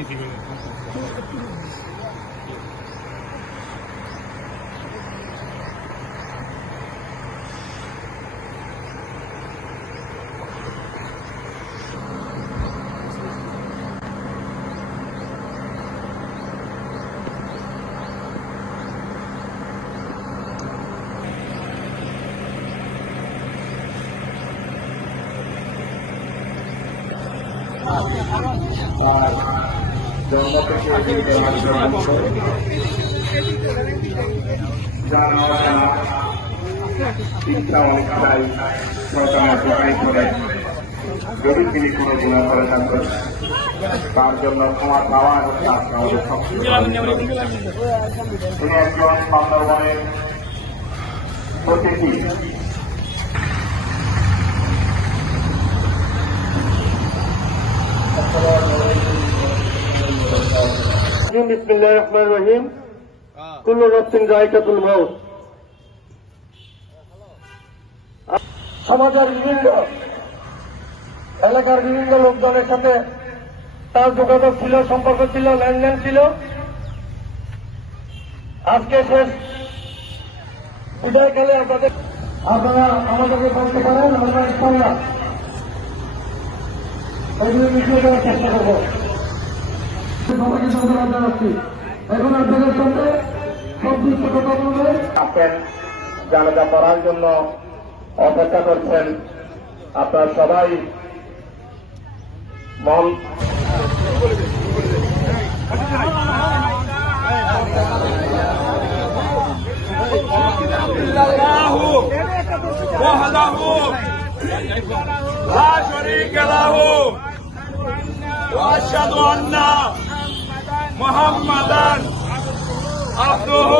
জন্ম থেকে শিক্ষা অনেকটাই সরকার করে যদি তিনি কোনো গুণা করে থাকবেন তার জন্য ক্ষমা পাওয়া হচ্ছে আমাদের তিনি একজন বান্দরবানের প্রতিটি বিসমিল্লাহির রহমানির রহিম। কুল্লু নাফসিন যায়কাতুল মাউত। সমাজের বিভিন্ন এলাকার বিভিন্ন লোকজনের সাথে তার যোগাযোগ ছিল, সম্পর্ক ছিল, লেনদেন ছিল। আজকে শেষ বিদায়কালে আপনারা আমাদেরকে বলতে পারেন, আমরা ইনশাআল্লাহ এগুলো মিটিয়ে দেওয়ার চেষ্টা করবো। সবাইকে ধন্যবাদ জানাচ্ছি। এখন আপনাদের সাথে সব কথা বলবেন। আপেন জানাজা পড়ার জন্য অপেক্ষা করছেন। আপনারা সবাই মন لا شريك له وأشهد أن محمدا عبده